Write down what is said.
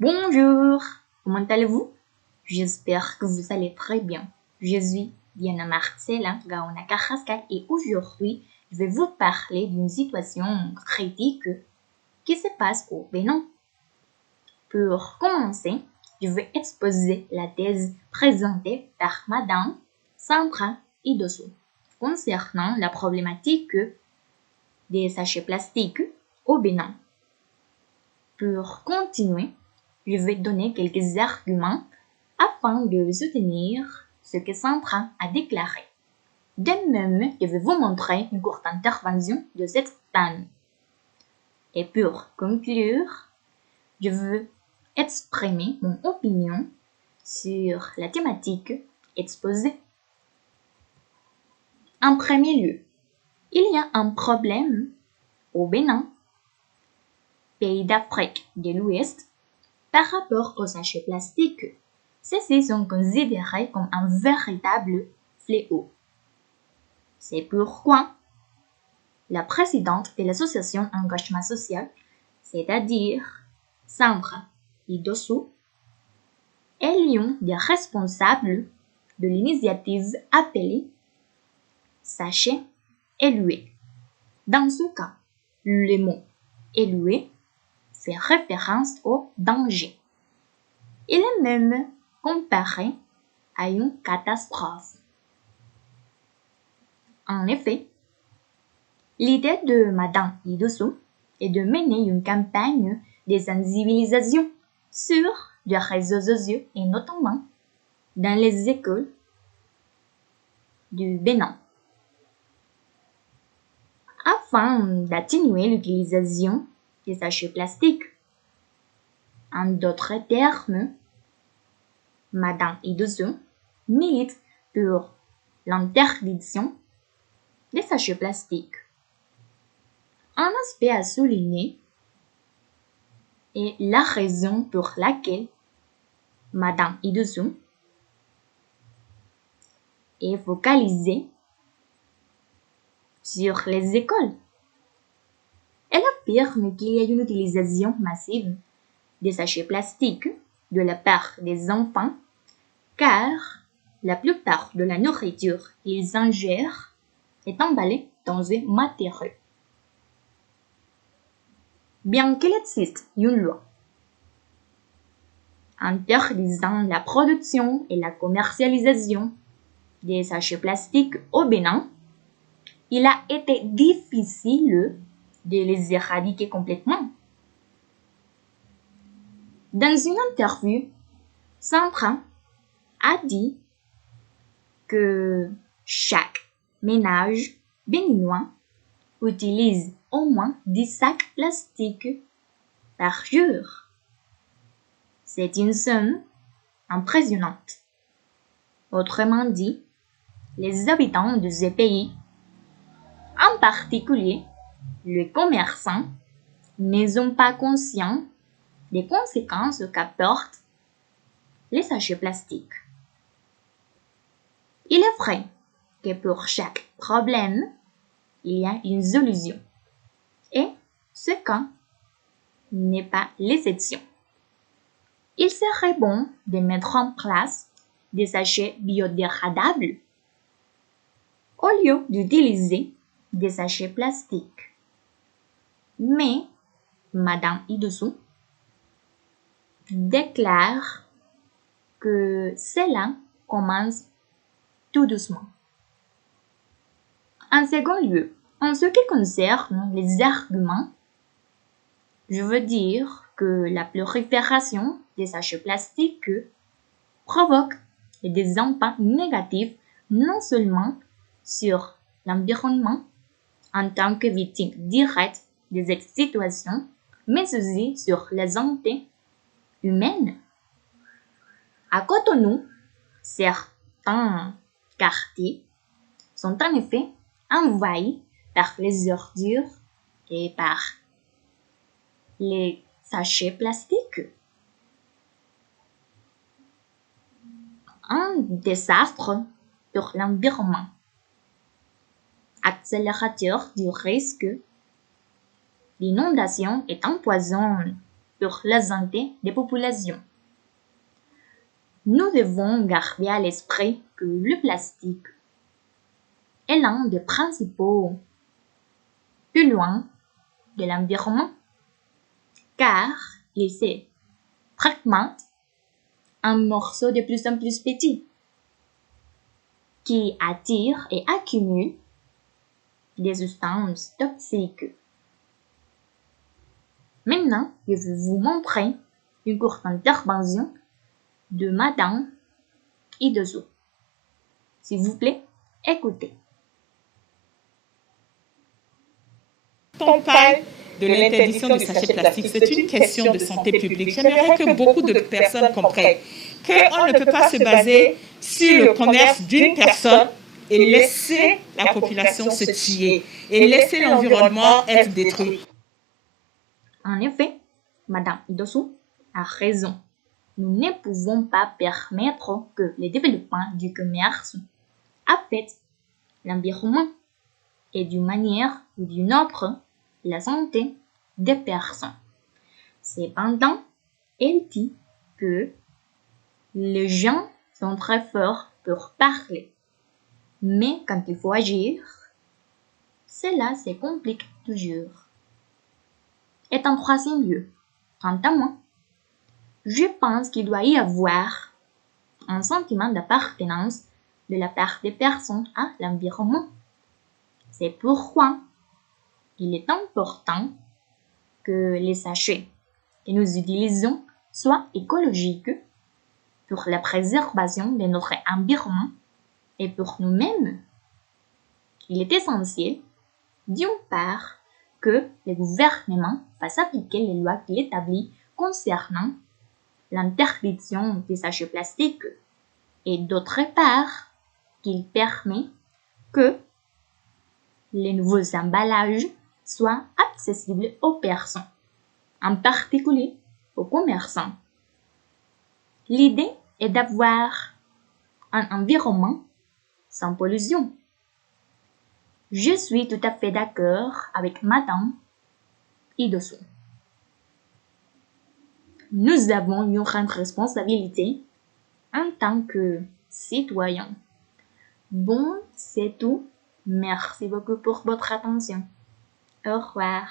Bonjour, comment allez-vous? J'espère que vous allez très bien. Je suis Diana Marcela Gaona Carrascal et aujourd'hui, je vais vous parler d'une situation critique qui se passe au Bénin. Pour commencer, je vais exposer la thèse présentée par Madame Sandra Idosso concernant la problématique des sachets plastiques au Bénin. Pour continuer, je vais donner quelques arguments afin de soutenir ce que Sandra a déclaré. De même, je vais vous montrer une courte intervention de cette dame. Et pour conclure, je veux exprimer mon opinion sur la thématique exposée. En premier lieu, il y a un problème au Bénin, pays d'Afrique de l'Ouest, par rapport aux sachets plastiques. Ceux-ci sont considérés comme un véritable fléau. C'est pourquoi la présidente de l'association Engagement Social, c'est-à-dire Sandra Idosso, est l'une des responsables de l'initiative appelée Sachet élué. Dans ce cas, le mot élué fait référence au danger. Il est même comparé à une catastrophe. En effet, l'idée de Madame Idosso est de mener une campagne de sensibilisation sur les réseaux sociaux et notamment dans les écoles du Bénin, afin d'atténuer l'utilisation des sachets plastiques. En d'autres termes, Madame Idosso milite pour l'interdiction des sachets plastiques. Un aspect à souligner est la raison pour laquelle Madame Idosso est focalisée sur les écoles. Elle affirme qu'il y a une utilisation massive des sachets plastiques de la part des enfants car la plupart de la nourriture qu'ils ingèrent est emballée dans un matériau. Bien qu'il existe une loi interdisant la production et la commercialisation des sachets plastiques au Bénin, il a été difficile de les éradiquer complètement. Dans une interview, Sandra a dit que chaque ménage béninois utilise au moins 10 sacs plastiques par jour. C'est une somme impressionnante. Autrement dit, les habitants de ce pays, en particulier les commerçants, ne sont pas conscients des conséquences qu'apportent les sachets plastiques. Il est vrai que pour chaque problème, il y a une solution. Et ce cas n'est pas l'exception. Il serait bon de mettre en place des sachets biodégradables au lieu d'utiliser des sachets plastiques. Mais Madame Idosso déclare que cela commence tout doucement. En second lieu, en ce qui concerne les arguments, je veux dire que la prolifération des sachets plastiques provoque des impacts négatifs non seulement sur l'environnement en tant que victime directe de cette situation, mais aussi sur la santé humaine. À Cotonou, certains quartiers sont en effet envahis par les ordures et par les sachets plastiques. Un désastre pour l'environnement, accélérateur du risque d'inondation et empoisonne pour la santé des populations. Nous devons garder à l'esprit que le plastique est l'un des principaux polluants de l'environnement, car il se fragmente en morceaux de plus en plus petits qui attirent et accumulent des substances toxiques. Maintenant, je vais vous montrer une courte intervention de Madame Idoso. S'il vous plaît, écoutez. Quand on parle de l'interdiction des sachets plastiques, c'est une question de santé publique. J'aimerais que beaucoup de personnes comprennent qu'on ne peut pas se baser sur le commerce d'une personne et laisser la population se tuer et laisser l'environnement être détruit. En effet, Madame Idoso a raison. Nous ne pouvons pas permettre que le développement du commerce affecte l'environnement et d'une manière ou d'une autre la santé des personnes. Cependant, elle dit que les gens sont très forts pour parler, mais quand il faut agir, cela se complique toujours. Et en troisième lieu, quant à moi, je pense qu'il doit y avoir un sentiment d'appartenance de la part des personnes à l'environnement. C'est pourquoi il est important que les sachets que nous utilisons soient écologiques pour la préservation de notre environnement et pour nous-mêmes. Il est essentiel, d'une part, que le gouvernement fasse appliquer les lois qu'il établit concernant l'interdiction des sachets plastiques et d'autre part, qu'il permet que les nouveaux emballages soient accessibles aux personnes, en particulier aux commerçants. L'idée est d'avoir un environnement sans pollution. Je suis tout à fait d'accord avec Madame Idoso. Nous avons une grande responsabilité en tant que citoyens. Bon, c'est tout. Merci beaucoup pour votre attention. Au revoir.